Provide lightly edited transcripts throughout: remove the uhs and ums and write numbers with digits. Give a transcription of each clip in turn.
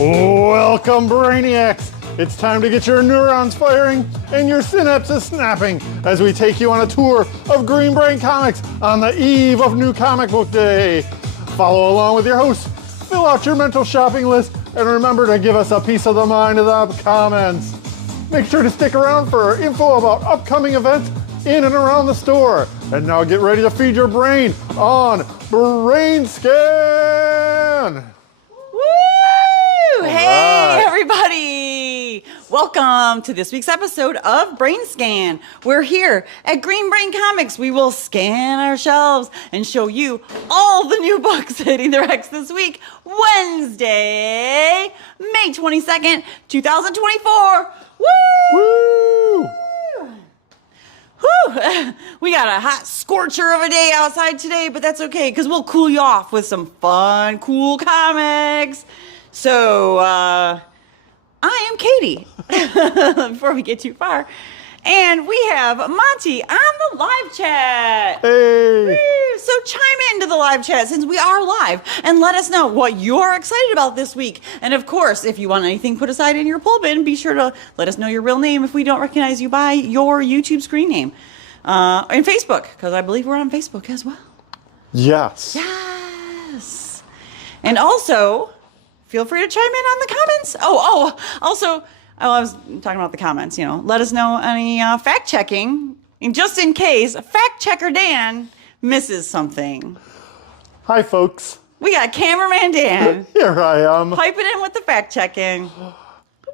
Welcome, Brainiacs! It's time to get your neurons firing and your synapses snapping as we take you on a tour of Green Brain Comics on the eve of New Comic Book Day. Follow along with your hosts, fill out your mental shopping list, and remember to give us a piece of the mind in the comments. Make sure to stick around for info about upcoming events in and around the store. And now get ready to feed your brain on BrainScan! Hey, everybody! Welcome to this week's episode of BrainScan. We're here at Green Brain Comics. We will scan our shelves and show you all the new books hitting the Rex this week, Wednesday, May 22nd, 2024. Woo! Woo! Whew. We got a hot scorcher of a day outside today, but that's okay because we'll cool you off with some fun, cool comics. So, I am Katie, before we get too far, and we have Monty on the live chat. Hey! Woo. So chime into the live chat since we are live, and let us know what you're excited about this week. And of course, if you want anything put aside in your pull bin, be sure to let us know your real name if we don't recognize you by your YouTube screen name. And Facebook, because I believe we're on Facebook as well. Yes. Yes. And also, feel free to chime in on the comments. Also, I was talking about the comments, let us know any fact checking. And just in case, fact checker Dan misses something. Hi, folks. We got cameraman Dan. Here I am. Piping in with the fact checking.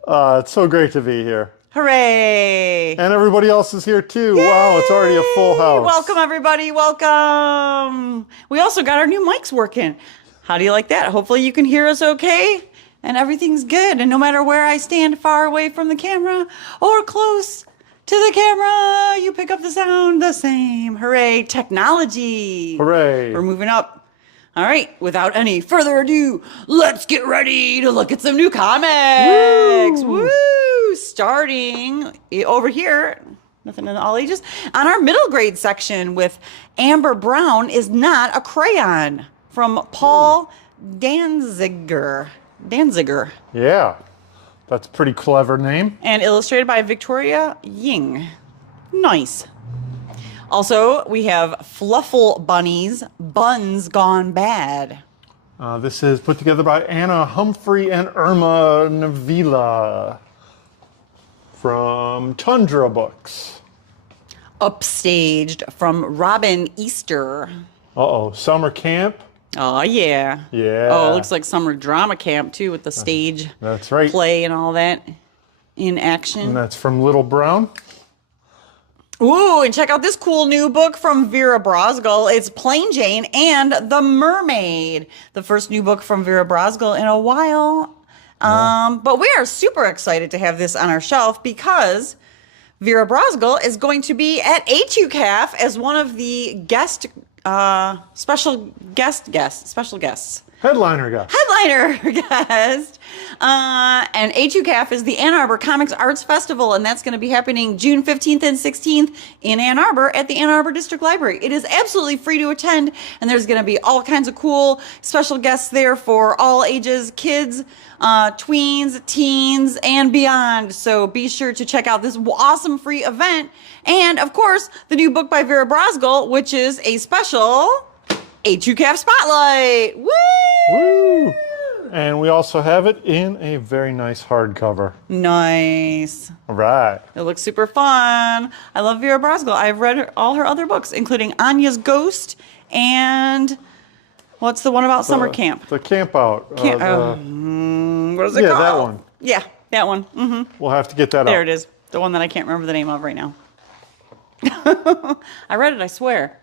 It's so great to be here. Hooray. And everybody else is here too. Yay! Wow, it's already a full house. Welcome, everybody. Welcome. We also got our new mics working. How do you like that? Hopefully you can hear us okay and everything's good. And no matter where I stand, far away from the camera or close to the camera, you pick up the sound the same. Hooray, technology. Hooray. We're moving up. All right, without any further ado, let's get ready to look at some new comics. Woo! Starting over here, nothing in all ages, on our middle grade section with Amber Brown is Not a Crayon, from Paul Danziger. Yeah, that's a pretty clever name. And illustrated by Victoria Ying. Nice. Also, we have Fluffle Bunnies, Buns Gone Bad. This is put together by Anna Humphrey and Irma Navila from Tundra Books. Upstaged from Robin Easter. Uh-oh, summer camp. Oh, yeah. Yeah. Oh, it looks like summer drama camp, too, with the stage That's right. play and all that in action. And that's from Little Brown. Ooh, and check out this cool new book from Vera Brosgol. It's Plain Jane and the Mermaid. The first new book from Vera Brosgol in a while. But we are super excited to have this on our shelf because Vera Brosgol is going to be at HUCAF as one of the special guests. Headliner guy. Headliner guest. And HUCAF is the Ann Arbor Comics Arts Festival, and that's going to be happening June 15th and 16th in Ann Arbor at the Ann Arbor District Library. It is absolutely free to attend, and there's going to be all kinds of cool special guests there for all ages, kids, tweens, teens, and beyond. So be sure to check out this awesome free event. And, of course, the new book by Vera Brosgol, which is a special HUCAF Spotlight. Woo! Woo! And we also have it in a very nice hardcover. Nice. All right. It looks super fun. I love Vera Brosgol. I've read all her other books, including Anya's Ghost and what's the one about summer camp? The Camp Out. What is it called? Yeah, that one. Yeah, that one. Mm-hmm. We'll have to get that There out. it is. The one that I can't remember the name of right now. I read it, I swear.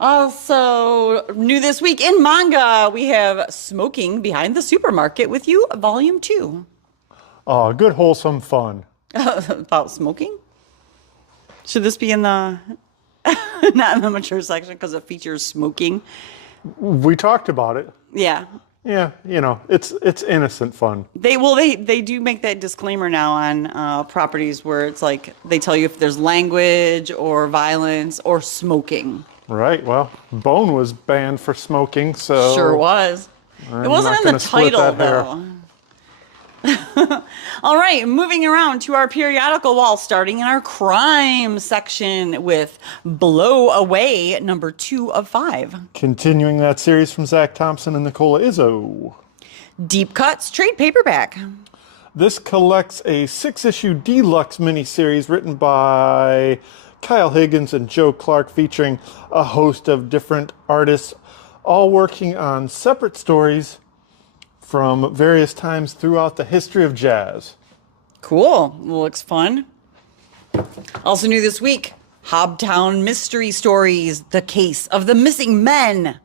Also, new this week in manga, we have Smoking Behind the Supermarket with You, Volume 2. Oh, good wholesome fun. About smoking? Should this be in the... not in the mature section because it features smoking? We talked about it. Yeah. Yeah, it's innocent fun. They do make that disclaimer now on properties where it's like they tell you if there's language or violence or smoking. Right. Well, Bone was banned for smoking, so Sure was. I'm It wasn't not in the gonna split title that hair. though. All right, moving around to our periodical wall, starting in our crime section with Blow Away, number 2 of 5. Continuing that series from Zach Thompson and Nicola Izzo. Deep Cuts trade paperback. This collects a 6-issue deluxe miniseries written by Kyle Higgins and Joe Clark, featuring a host of different artists, all working on separate stories from various times throughout the history of jazz. Cool. Looks fun. Also new this week, Hobtown Mystery Stories, The Case of the Missing Men.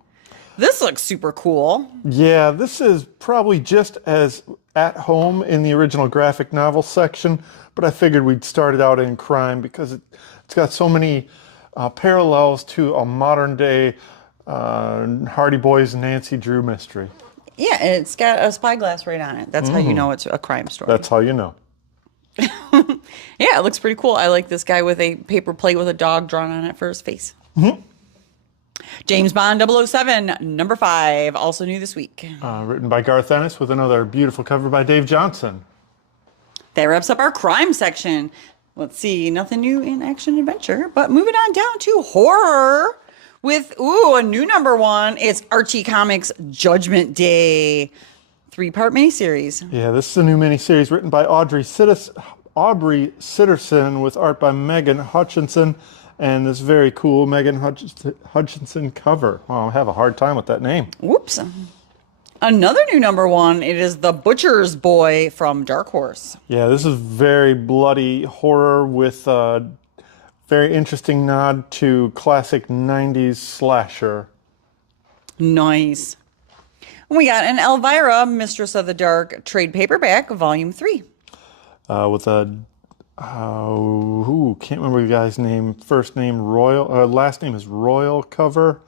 This looks super cool. Yeah, this is probably just as at home in the original graphic novel section, but I figured we'd start it out in crime because it's got so many parallels to a modern day Hardy Boys Nancy Drew mystery. Yeah, it's got a spyglass right on it. That's how you know it's a crime story. That's how you know. Yeah, it looks pretty cool. I like this guy with a paper plate with a dog drawn on it for his face. James Bond 007, number 5, also new this week. Written by Garth Ennis with another beautiful cover by Dave Johnson. That wraps up our crime section. Let's see, nothing new in action adventure, but moving on down to horror with, a new number 1. It's Archie Comics Judgment Day. 3-part miniseries. Yeah, this is a new miniseries written by Aubrey Sitterson with art by Megan Hutchinson. And this very cool Megan Hutchinson cover. Well, I have a hard time with that name. Whoops. Another new number 1. It is The Butcher's Boy from Dark Horse. Yeah, this is very bloody horror with a very interesting nod to classic 90s slasher. Nice. We got an Elvira, Mistress of the Dark trade paperback, volume 3. With a can't remember the guy's name. First name Royal, last name is Royal cover,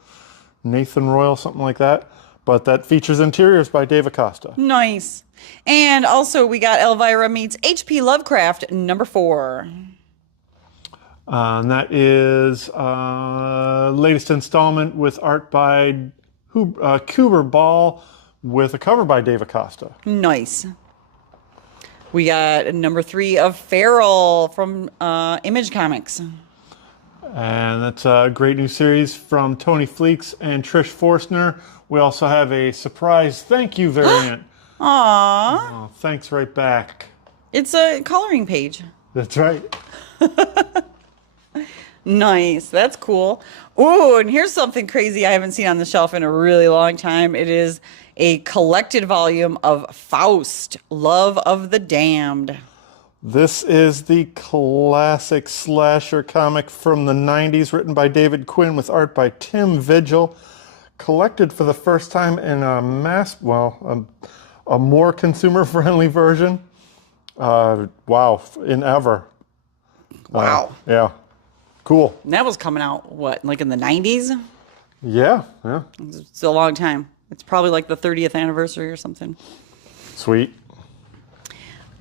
Nathan Royal, something like that. But that features interiors by Dave Acosta. Nice. And also we got Elvira meets H.P. Lovecraft, number 4. And that is latest installment with art by Kuber Ball with a cover by Dave Acosta. Nice. We got number 3 of Feral from Image Comics. And that's a great new series from Tony Fleeks and Trish Forstner. We also have a surprise thank you variant. Aww. Oh, thanks right back. It's a coloring page. That's right. Nice. That's cool. Ooh, and here's something crazy I haven't seen on the shelf in a really long time. It is a collected volume of Faust, Love of the Damned. This is the classic slasher comic from the 90s, written by David Quinn with art by Tim Vigil. Collected for the first time in a more consumer-friendly version. In ever. Wow. Yeah. Cool. And that was coming out, what, like in the 90s? Yeah. It's a long time. It's probably like the 30th anniversary or something. Sweet.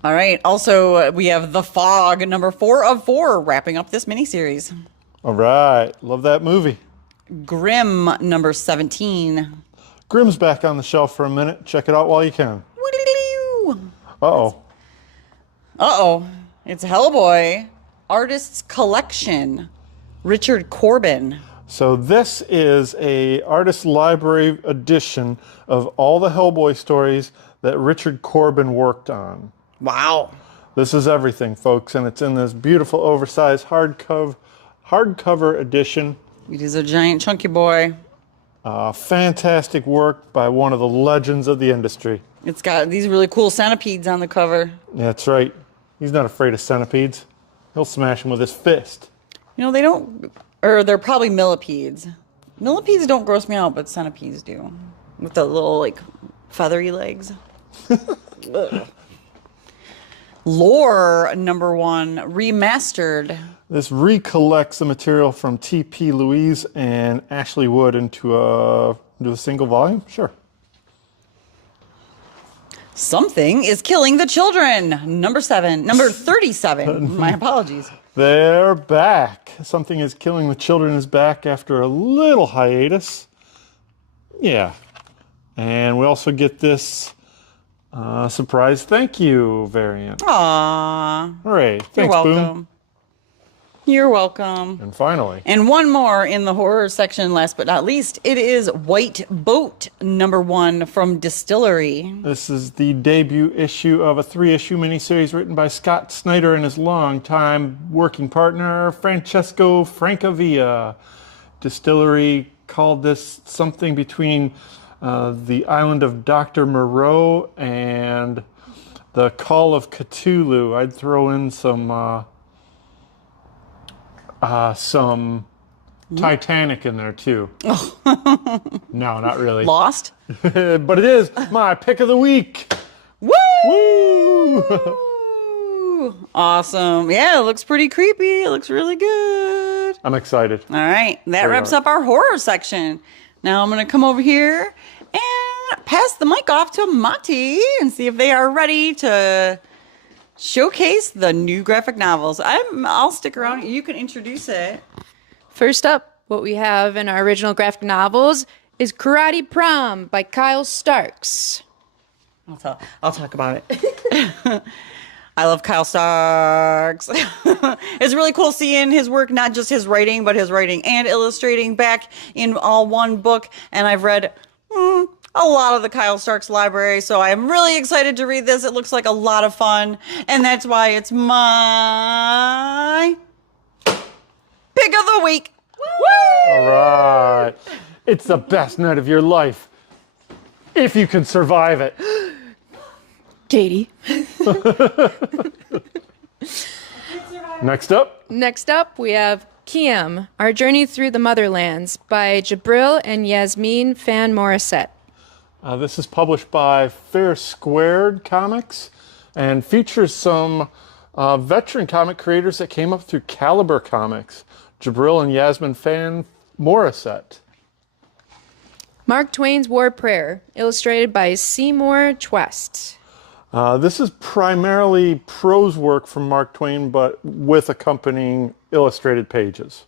All right. Also, we have The Fog, number 4 of 4, wrapping up this miniseries. All right. Love that movie. Grimm, number 17. Grimm's back on the shelf for a minute. Check it out while you can. Uh-oh. It's Hellboy, Artist's Collection, Richard Corbin. So this is a artist library edition of all the Hellboy stories that Richard Corbin worked on. Wow. This is everything, folks, and it's in this beautiful oversized hardcover edition. It is a giant chunky boy. Fantastic work by one of the legends of the industry. It's got these really cool centipedes on the cover. Yeah, that's right. He's not afraid of centipedes. He'll smash them with his fist. You know, they don't, or they're probably millipedes. Millipedes don't gross me out, but centipedes do. With the little, like, feathery legs. Lore, number 1, remastered. This recollects the material from T.P. Louise and Ashley Wood into a single volume? Sure. Something is Killing the Children, number 37. My apologies. They're back. Something is Killing the Children is back after a little hiatus. Yeah. And we also get this Surprise thank you variant. Aww. Hooray. Thanks, You're welcome. Boom. You're welcome. And finally. And one more in the horror section, last but not least, it is White Boat #1 from Distillery. This is the debut issue of a 3-issue miniseries written by Scott Snyder and his longtime working partner, Francesco Francavilla. Distillery called this something between the island of Dr. Moreau and the Call of Cthulhu. I'd throw in some Titanic in there too. No, not really. Lost? But it is my pick of the week. Woo! Woo! Awesome. Yeah, it looks pretty creepy. It looks really good. I'm excited. All right, that wraps up our horror section. Now I'm going to come over here and pass the mic off to Monty and see if they are ready to showcase the new graphic novels. I'll stick around. You can introduce it. First up, what we have in our original graphic novels is Karate Prom by Kyle Starks. I'll talk about it. I love Kyle Starks. It's really cool seeing his work, not just his writing, but his writing and illustrating back in all one book. And I've read a lot of the Kyle Starks library, so I'm really excited to read this. It looks like a lot of fun, and that's why it's my pick of the week. Woo! All right. It's the best night of your life. If you can survive it. Katie. Next up. Next up, we have Kiem, Our Journey Through the Motherlands by Jabril and Yasmin Fan Morissette. This is published by Fair Squared Comics and features some veteran comic creators that came up through Caliber Comics. Jabril and Yasmin Fan Morissette. Mark Twain's War Prayer, illustrated by Seymour Twest. This is primarily prose work from Mark Twain, but with accompanying illustrated pages.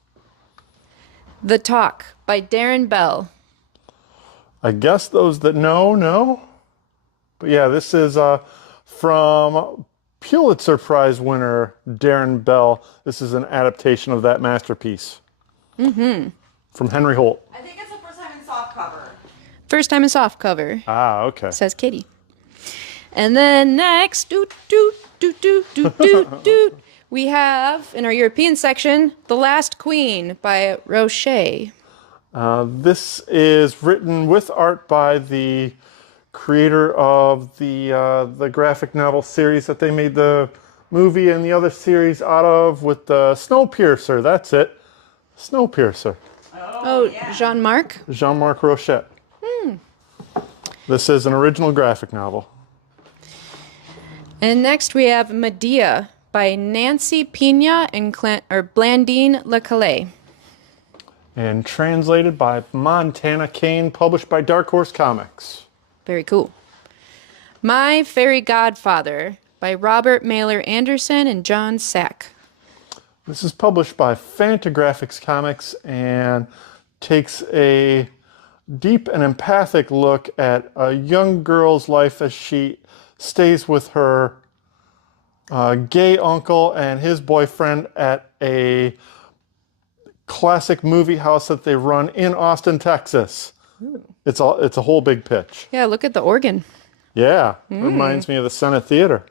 The Talk by Darren Bell. I guess those that know. But yeah, this is from Pulitzer Prize winner Darren Bell. This is an adaptation of that masterpiece. From Henry Holt. I think it's the first time in softcover. First time in softcover, Ah, okay. says Katie. And then next, we have, in our European section, The Last Queen by Rocher. This is written with art by the creator of the graphic novel series that they made the movie and the other series out of with the Snowpiercer. That's it. Snowpiercer. Oh, yeah. Jean-Marc? Jean-Marc Rochette. This is an original graphic novel. And next we have Medea by Nancy Pina and Blandine LeCalais. And translated by Montana Kane, published by Dark Horse Comics. Very cool. My Fairy Godfather by Robert Mailer Anderson and John Sack. This is published by Fantagraphics Comics and takes a deep and empathic look at a young girl's life as she stays with her gay uncle and his boyfriend at a classic movie house that they run in Austin, Texas. It's a whole big pitch. Yeah, look at the organ. Yeah, reminds me of the Senate Theater.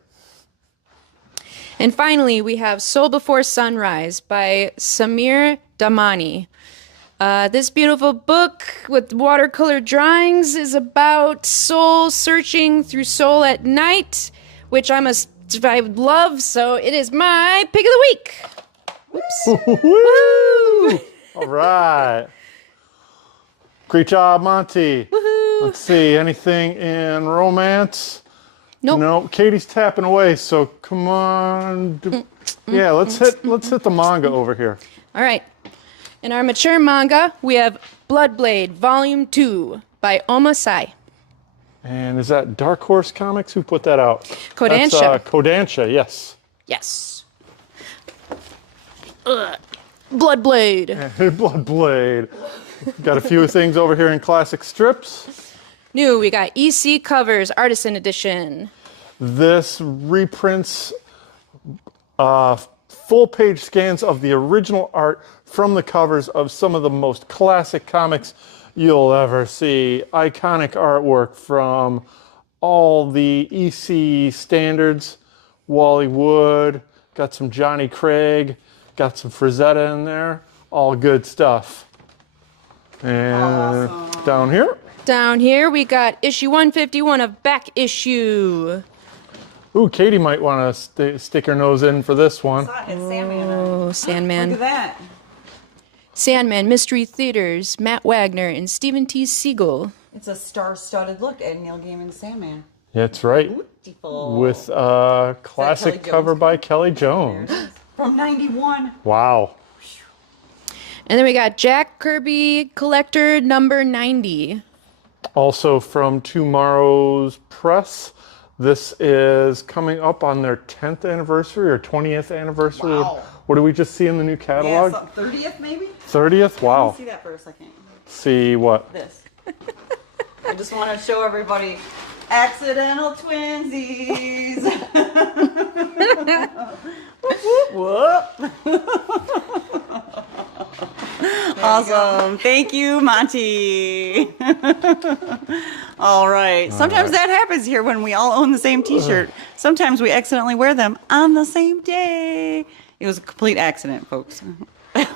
And finally, we have Soul Before Sunrise by Samir Damani. This beautiful book with watercolor drawings is about soul searching through soul at night, which I love, so it is my pick of the week. Whoops. Woo! All right. Great job, Monty. Woohoo! Let's see, anything in romance? Nope. No, Katie's tapping away, so come on. Yeah, let's hit the manga over here. All right. In our mature manga, we have Bloodblade Volume 2 by Omasai. And is that Dark Horse Comics? Who put that out? Kodansha. That's, Kodansha, yes. Yes. Bloodblade. Bloodblade. Got a few things over here in classic strips. New, we got EC Covers, Artisan Edition. This reprints full-page scans of the original art from the covers of some of the most classic comics you'll ever see. Iconic artwork from all the EC standards. Wally Wood, got some Johnny Craig, got some Frazetta in there. All good stuff. And down here. Down here, we got issue 151 of Back Issue. Ooh, Katie might want to stick her nose in for this one. Oh, Sandman. Look at that. Sandman Mystery Theaters, Matt Wagner and Stephen T. Siegel. It's a star-studded look at Neil Gaiman's Sandman. That's right. Beautiful. With a classic cover by Kelly Jones. From 91. Wow. And then we got Jack Kirby Collector number 90. Also from Tomorrow's Press. This is coming up on their 10th anniversary or 20th anniversary. Wow. What did we just see in the new catalog? Yeah, 30th maybe? 30th? Wow. Let me see that for a second. See what? This. I just want to show everybody accidental twinsies. Whoop, whoop. Awesome. Thank you, Monty. All right. Sometimes that happens here when we all own the same t-shirt. Sometimes we accidentally wear them on the same day. It was a complete accident, folks. Not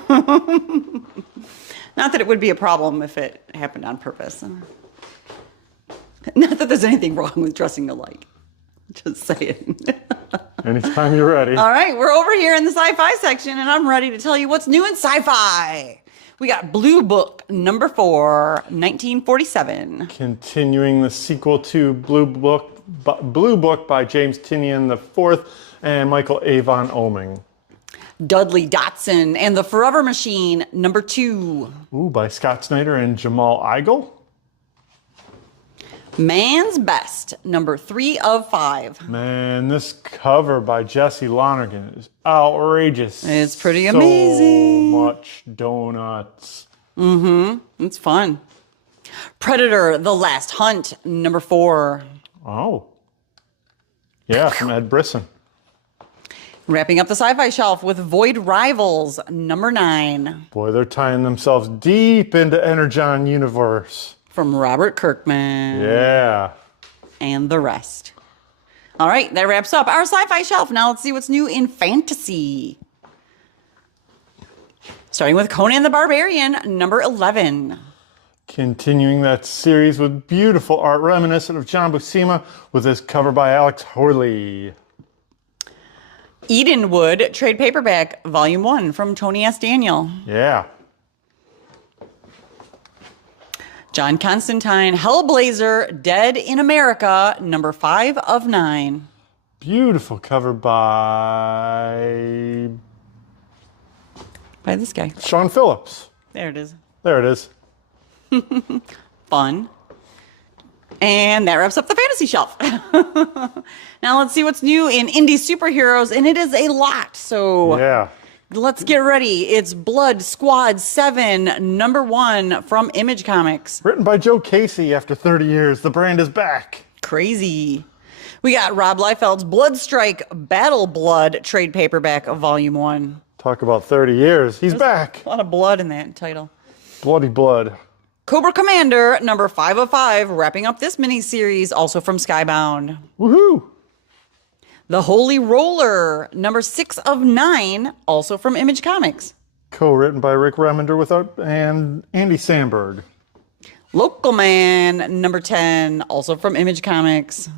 that it would be a problem if it happened on purpose. Not that there's anything wrong with dressing alike. Just saying. Anytime you're ready. All right, we're over here in the sci-fi section, and I'm ready to tell you what's new in sci-fi. We got Blue Book number 4, 1947. Continuing the sequel to Blue Book by James Tinian IV and Michael Avon Oeming. Dudley Dotson and the Forever Machine number 2. Ooh, by Scott Snyder and Jamal Igle. Man's Best number 3 of 5. Man, this cover by Jesse Lonergan is outrageous. It's pretty amazing. So much donuts. It's fun. Predator: The Last Hunt number 4. Oh. Yeah, from Ed Brisson. Wrapping up the sci-fi shelf with Void Rivals number 9. Boy, they're tying themselves deep into Energon universe. From Robert Kirkman. Yeah. And the rest. All right, that wraps up our sci-fi shelf. Now let's see what's new in fantasy. Starting with Conan the Barbarian, number 11. Continuing that series with beautiful art reminiscent of John Buscema with this cover by Alex Horley. Edenwood, trade paperback, volume 1 from Tony S. Daniel. Yeah. John Constantine, Hellblazer, Dead in America, number 5 of 9. Beautiful cover by By this guy. Sean Phillips. There it is. There it is. Fun. And that wraps up the fantasy shelf. Now let's see what's new in indie superheroes, and it is a lot. So Yeah. let's get ready. It's Blood Squad 7, number 1 from Image Comics. Written by Joe Casey after 30 years. The brand is back. Crazy. We got Rob Liefeld's Blood Strike Battle Blood trade paperback of volume 1. Talk about 30 years. He's back. A lot of blood in that title. Bloody blood. Cobra Commander, number 5 of 5, wrapping up this miniseries, also from Skybound. Woohoo. The Holy Roller, number 6 of 9, also from Image Comics. Co-written by Rick Remender and Andy Samberg. Local Man, number 10, also from Image Comics.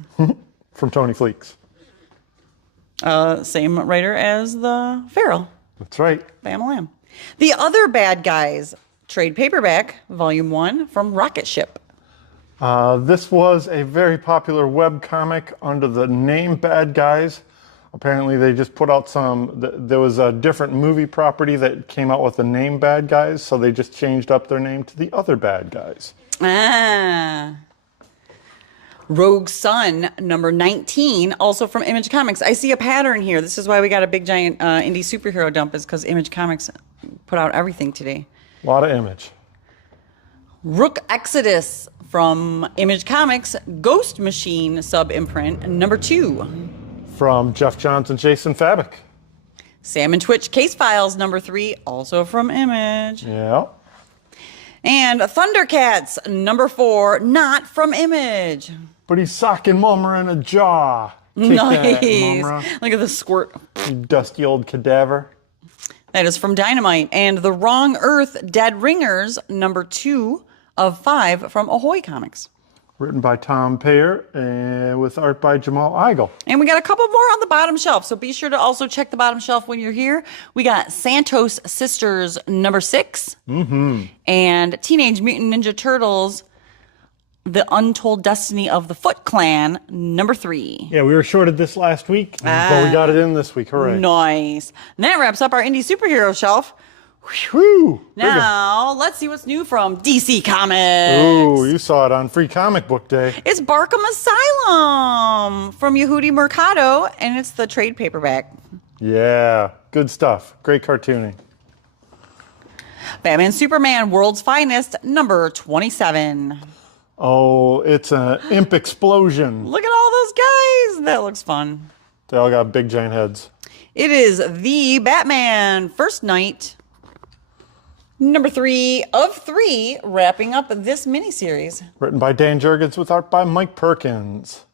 From Tony Fleeks. Same writer as The Feral. That's right. Bam Lamb. The Other Bad Guys, trade paperback, volume 1 from Rocket Ship. This was a very popular web comic under the name Bad Guys. Apparently they just put out there was a different movie property that came out with the name Bad Guys, so they just changed up their name to The Other Bad Guys. Rogue Sun, number 19, also from Image Comics. I see a pattern here. This is why we got a big giant indie superhero dump, is because Image Comics put out everything today. A lot of Image. Rook Exodus From Image Comics, Ghost Machine sub-imprint number 2. From Jeff Johns and Jason Fabic. Sam and Twitch Case Files number 3, also from Image. Yeah. And Thundercats number 4, not from Image. But he's socking Mumra in a jaw. Take Nice. that, Mumra. Look at the squirt. You dusty old cadaver. That is from Dynamite. And The Wrong Earth Dead Ringers number 2 of 5 from Ahoy Comics. Written by Tom Payer and with art by Jamal Eigel. And we got a couple more on the bottom shelf, so be sure to also check the bottom shelf when you're here. We got Santos Sisters number 6 and Teenage Mutant Ninja Turtles, The Untold Destiny of the Foot Clan number 3. Yeah, we were shorted this last week, but we got it in this week. Hooray. Nice. And that wraps up our indie superhero shelf. Woo! Now, let's see what's new from DC Comics. Ooh, you saw it on Free Comic Book Day. It's Barkham Asylum from Yehudi Mercado, and it's the trade paperback. Yeah, good stuff. Great cartooning. Batman Superman World's Finest number 27. Oh, it's an imp explosion. Look at all those guys. That looks fun. They all got big giant heads. It is The Batman First Night number 3 of 3, wrapping up this miniseries. Written by Dan Jurgens with art by Mike Perkins.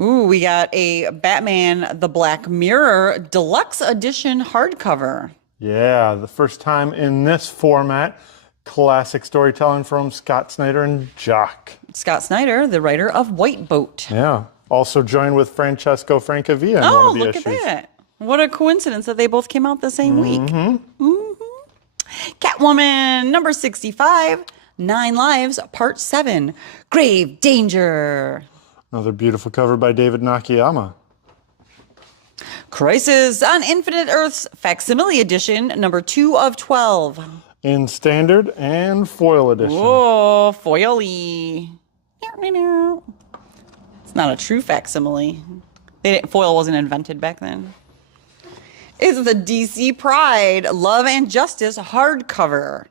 Ooh, we got a Batman The Black Mirror Deluxe Edition hardcover. Yeah, the first time in this format. Classic storytelling from Scott Snyder and Jock. Scott Snyder, the writer of White Boat. Yeah. Also joined with Francesco Francavilla in one Oh, of the look issues. at that. What a coincidence that they both came out the same week. Catwoman number 65, 9 Lives, Part 7, Grave Danger. Another beautiful cover by David Nakayama. Crisis on Infinite Earths Facsimile Edition number 2 of 12. In standard and foil edition. Oh, foily. It's not a true facsimile. Foil wasn't invented back then. It's the DC Pride Love and Justice hardcover.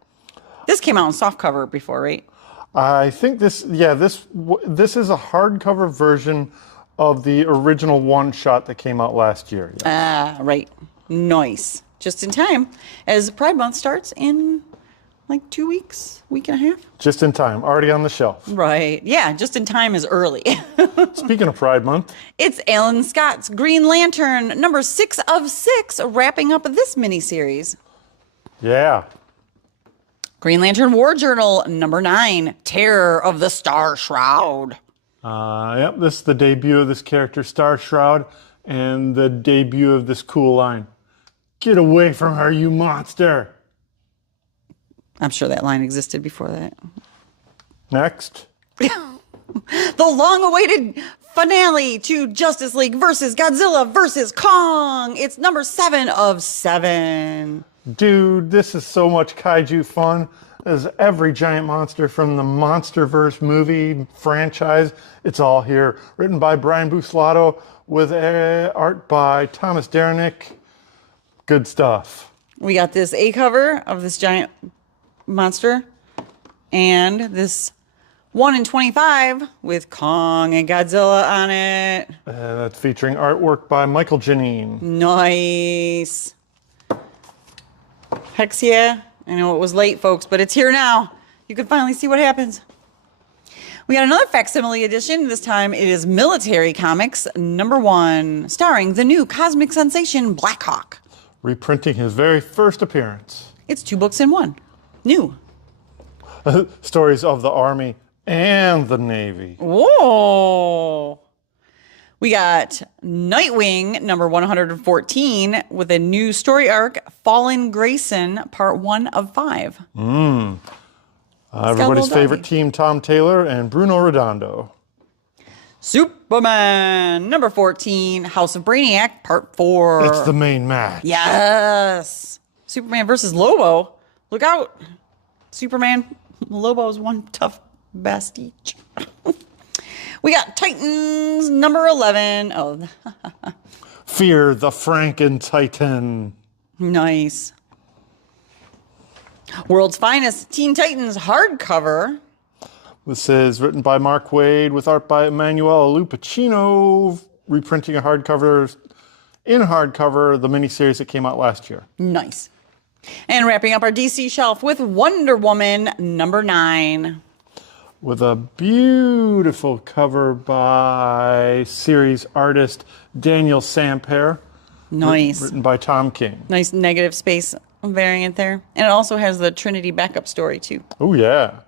This came out in softcover before, right? I think this is a hardcover version of the original one-shot that came out last year. Yeah. Ah, right. Nice. Just in time, as Pride Month starts in like 2 weeks, week and a half. Just in time, already on the shelf. Right. Yeah, just in time is early. Speaking of Pride Month. It's Alan Scott's Green Lantern, number 6 of 6, wrapping up this miniseries. Yeah. Green Lantern War Journal, number 9, Terror of the Star Shroud. Yep, this is the debut of this character, Star Shroud, and the debut of this cool line. Get away from her, you monster. I'm sure that line existed before that. Next. The long-awaited finale to Justice League versus Godzilla versus Kong. It's number 7 of 7. Dude, this is so much kaiju fun. There's every giant monster from the Monsterverse movie franchise. It's all here. Written by Brian Buslato with art by Thomas Derenick. Good stuff. We got this A cover of this giant monster and this 1 in 25 with Kong and Godzilla on it. That's featuring artwork by Michael Janine. Nice. Hex yeah. I know it was late, folks, but it's here now. You can finally see what happens. We got another facsimile edition. This time it is Military Comics number 1, starring the new cosmic sensation Blackhawk. Reprinting his very first appearance. It's 2 books in 1. New. Stories of the Army and the Navy. Whoa. We got Nightwing number 114 with a new story arc, Fallen Grayson, part 1 of 5. Everybody's favorite team, Tom Taylor and Bruno Redondo. Superman number 14, House of Brainiac, part 4. It's the main match. Yes. Superman versus Lobo. Look out. Superman, Lobo's one tough bastich. We got Titans number 11. Oh, Fear the Franken-Titan. nice. World's Finest Teen Titans hardcover. This is written by Mark Waid with art by Emanuele Lupacino, reprinting in hardcover, the miniseries that came out last year. Nice. And wrapping up our DC shelf with Wonder Woman number 9. With a beautiful cover by series artist Daniel Sampere. Nice. Written by Tom King. Nice negative space variant there. And it also has the Trinity backup story, too. Oh, yeah.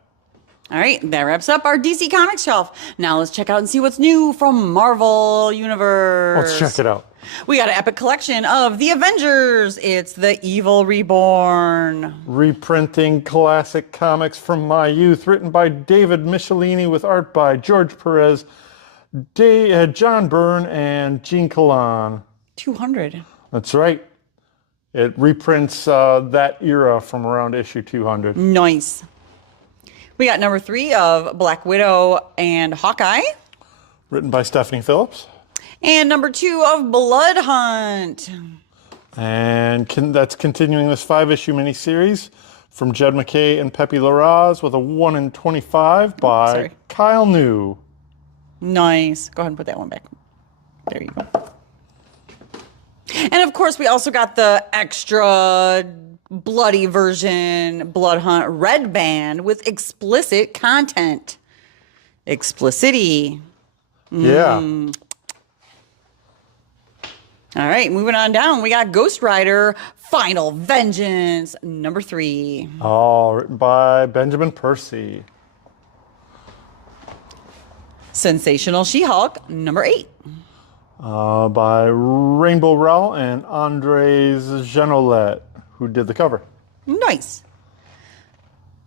All right, that wraps up our DC Comics shelf. Now let's check out and see what's new from Marvel Universe. Let's check it out. We got an epic collection of The Avengers. It's The Evil Reborn. Reprinting classic comics from my youth, written by David Michelini with art by George Perez, John Byrne, and Gene Colan. 200. That's right. It reprints that era from around issue 200. Nice. We got number 3 of Black Widow and Hawkeye. Written by Stephanie Phillips. And number 2 of Blood Hunt. And that's continuing this 5-issue miniseries from Jed MacKay and Pepe Larraz with a 1 in 25 by Kyle New. Nice. Go ahead and put that one back. There you go. And of course, we also got the extra bloody version Blood Hunt Red Band with explicit content. Explicity. Yeah. All right, moving on down. We got Ghost Rider Final Vengeance number 3. Oh, written by Benjamin Percy. Sensational She-Hulk number 8. By Rainbow Rowell and Andres Genolet, who did the cover. Nice.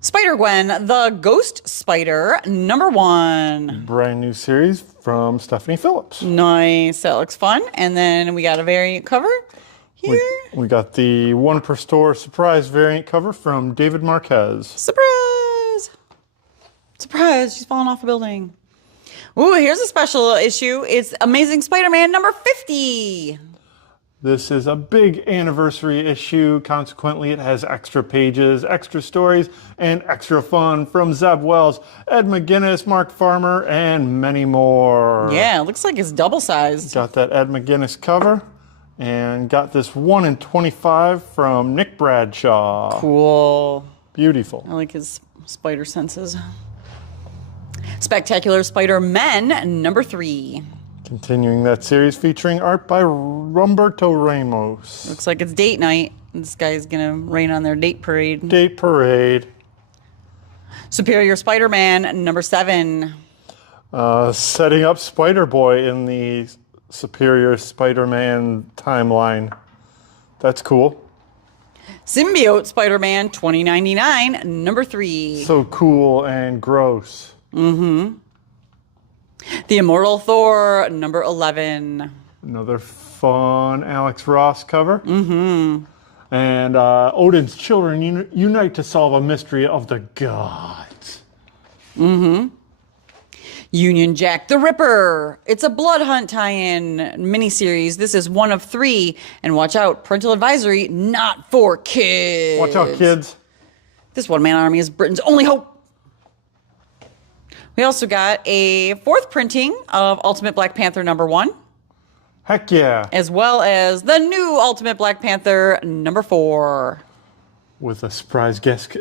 Spider-Gwen, the Ghost Spider, number 1. Brand new series from Stephanie Phillips. Nice. That looks fun. And then we got a variant cover here. We got the one per store surprise variant cover from David Marquez. Surprise! Surprise, she's falling off a building. Ooh, here's a special issue. It's Amazing Spider-Man number 50. This is a big anniversary issue. Consequently, it has extra pages, extra stories, and extra fun from Zeb Wells, Ed McGuinness, Mark Farmer, and many more. Yeah, it looks like it's double-sized. Got that Ed McGuinness cover, and got this 1 in 25 from Nick Bradshaw. Cool. Beautiful. I like his spider senses. Spectacular Spider-Men number 3. Continuing that series featuring art by Humberto Ramos. Looks like it's date night. This guy's gonna rain on their date parade. Date parade. Superior Spider-Man number 7. Setting up Spider-Boy in the Superior Spider-Man timeline. That's cool. Symbiote Spider-Man 2099 number 3. So cool and gross. Mm-hmm. The Immortal Thor number 11. Another fun Alex Ross cover. Mm-hmm. And Odin's children unite to solve a mystery of the gods. Mm-hmm. Union Jack the Ripper. It's a Blood Hunt tie-in miniseries. This is 1 of 3. And watch out, parental advisory, not for kids. Watch out, kids. This one-man army is Britain's only hope. We also got a 4th printing of Ultimate Black Panther number 1. Heck yeah. As well as the new Ultimate Black Panther number 4. With a surprise guest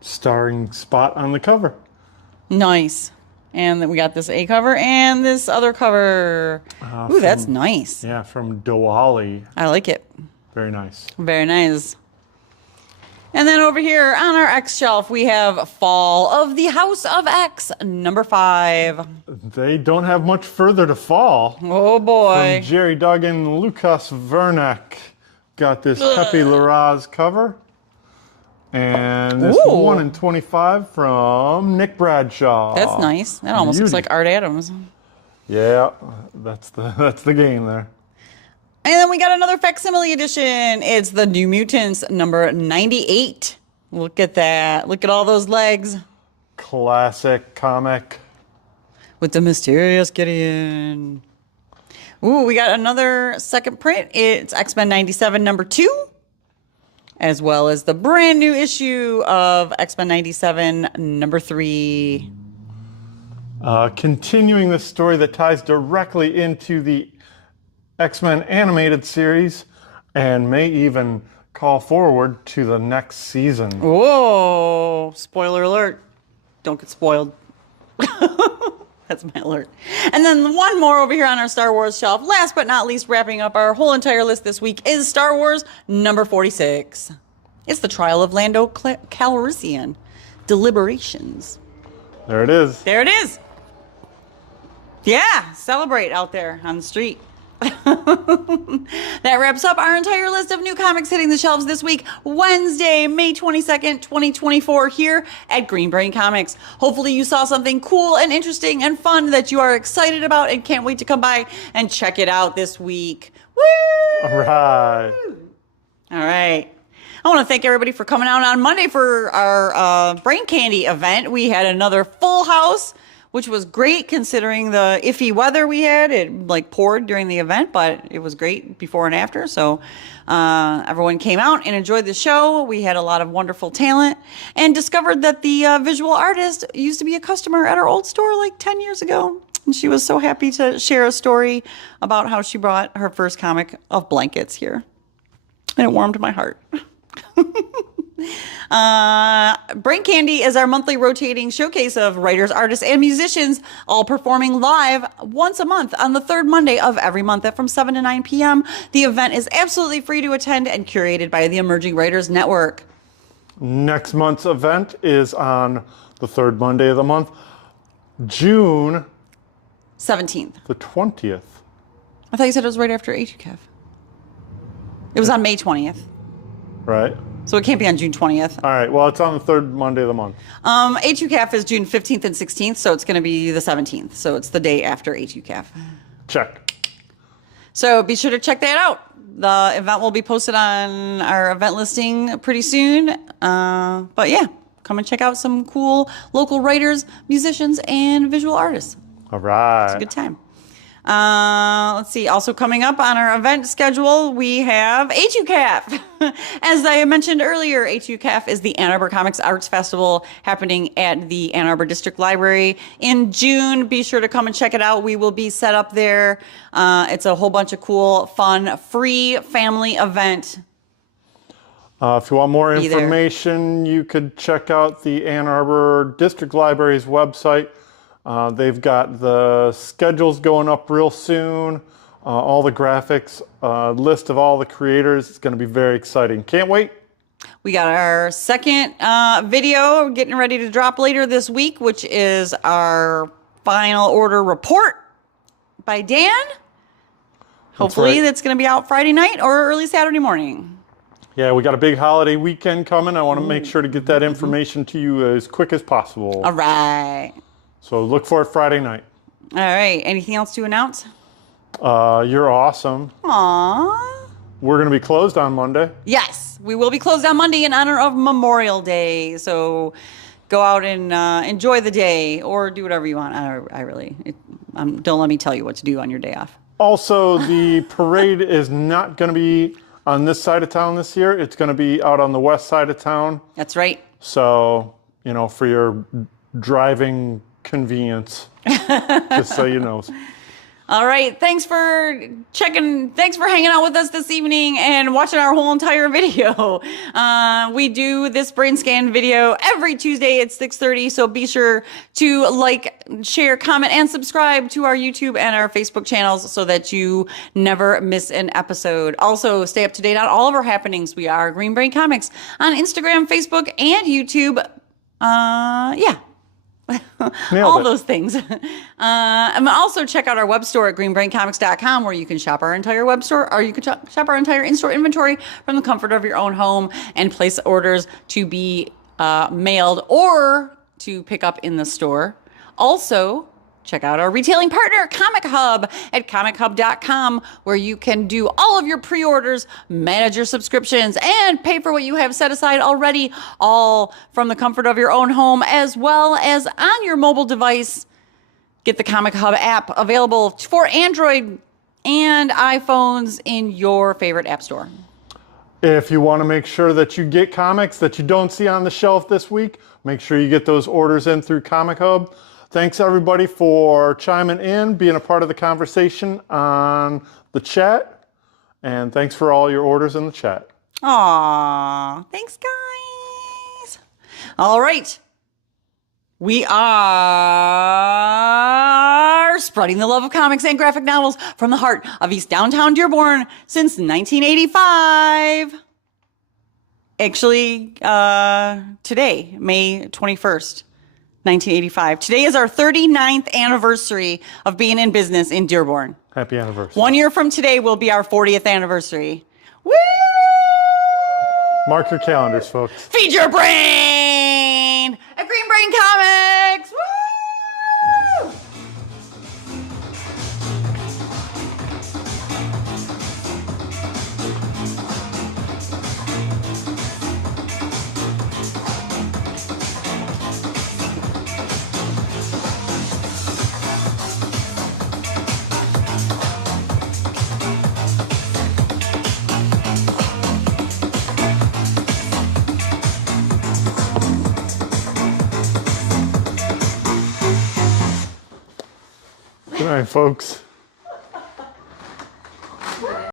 starring spot on the cover. Nice. And then we got this A cover and this other cover. Ooh, that's nice. Yeah, from Doali. I like it. Very nice. Very nice. And then over here on our X shelf, we have Fall of the House of X, number 5. They don't have much further to fall. Oh, boy. From Jerry Duggan and Lucas Vernac. Got this Pepe Larraz cover. And this 1 in 25 from Nick Bradshaw. That's nice. That almost looks like Art Adams. Yeah, that's the game there. And then we got another facsimile edition. It's the New Mutants number 98. Look at that. Look at all those legs. Classic comic. With the mysterious Gideon. Ooh, we got another second print. It's X-Men 97 number 2. As well as the brand new issue of X-Men 97 number 3. Continuing the story that ties directly into the X-Men animated series and may even call forward to the next season. Whoa! Spoiler alert. Don't get spoiled. That's my alert. And then one more over here on our Star Wars shelf. Last but not least, wrapping up our whole entire list this week is Star Wars number 46. It's the trial of Lando Calrissian. Deliberations. There it is. There it is. Yeah, celebrate out there on the street. That wraps up our entire list of new comics hitting the shelves this week, Wednesday, May 22nd, 2024, here at Green Brain Comics. Hopefully you saw something cool and interesting and fun that you are excited about and can't wait to come by and check it out this week. Woo! All right. All right. I want to thank everybody for coming out on Monday for our Brain Candy event. We had another full house, which was great considering the iffy weather we had. It like poured during the event, but it was great before and after. So everyone came out and enjoyed the show. We had a lot of wonderful talent and discovered that the visual artist used to be a customer at our old store like 10 years ago. And she was so happy to share a story about how she brought her first comic of blankets here. And it warmed my heart. Brain Candy is our monthly rotating showcase of writers, artists, and musicians all performing live once a month on the third Monday of every month from 7 to 9 p.m. The event is absolutely free to attend and curated by the Emerging Writers Network. Next month's event is on the third Monday of the month, June 17th. the 20th. I thought you said it was right after HUCAF. It was on May 20th. Right? So it can't be on June 20th. All right. Well, it's on the third Monday of the month. HUCAF is June 15th and 16th, so it's going to be the 17th. So it's the day after HUCAF. Check. So be sure to check that out. The event will be posted on our event listing pretty soon. But yeah, come and check out some cool local writers, musicians, and visual artists. All right. It's a good time. Let's see. Also coming up on our event schedule, we have HUCAF. As I mentioned earlier, HUCAF is the Ann Arbor Comics Arts Festival happening at the Ann Arbor District Library in June. Be sure to come and check it out. We will be set up there. It's a whole bunch of cool, fun, free family event. If you want more information, you could check out the Ann Arbor District Library's website. They've got the schedules going up real soon, all the graphics, list of all the creators. It's going to be very exciting. Can't wait. We got our second video getting ready to drop later this week, which is our final order report by Dan. Hopefully that's going to be out Friday night or early Saturday morning. Yeah, we got a big holiday weekend coming. I want to make sure to get that information to you as quick as possible. All right. So look for it Friday night. All right. Anything else to announce? You're awesome. Aww. We're going to be closed on Monday. Yes, we will be closed on Monday in honor of Memorial Day. So go out and enjoy the day or do whatever you want. Don't let me tell you what to do on your day off. Also, the parade is not going to be on this side of town this year. It's going to be out on the west side of town. That's right. So, for your driving convenience, just so you know. All right. Thanks for hanging out with us this evening and watching our whole entire video. We do this BrainScan video every Tuesday at 6:30. So be sure to like, share, comment, and subscribe to our YouTube and our Facebook channels so that you never miss an episode. Also, stay up to date on all of our happenings. We are Green Brain Comics on Instagram, Facebook, and YouTube. Yeah. All those things. And also check out our web store at greenbraincomics.com where you can shop our entire web store, or you can shop our entire in-store inventory from the comfort of your own home and place orders to be mailed or to pick up in the store. Also, check out our retailing partner, ComicHub, at comichub.com, where you can do all of your pre-orders, manage your subscriptions, and pay for what you have set aside already, all from the comfort of your own home, as well as on your mobile device. Get the ComicHub app available for Android and iPhones in your favorite app store. If you want to make sure that you get comics that you don't see on the shelf this week, make sure you get those orders in through ComicHub. Thanks everybody for chiming in, being a part of the conversation on the chat. And thanks for all your orders in the chat. Aw, thanks guys. All right. We are spreading the love of comics and graphic novels from the heart of East Downtown Dearborn since 1985. Actually, today, May 21st, 1985. Today is our 39th anniversary of being in business in Dearborn. Happy anniversary. 1 year from today will be our 40th anniversary. Woo! Mark your calendars, folks. Feed your brain at Green Brain Comics. Woo! Good night, folks.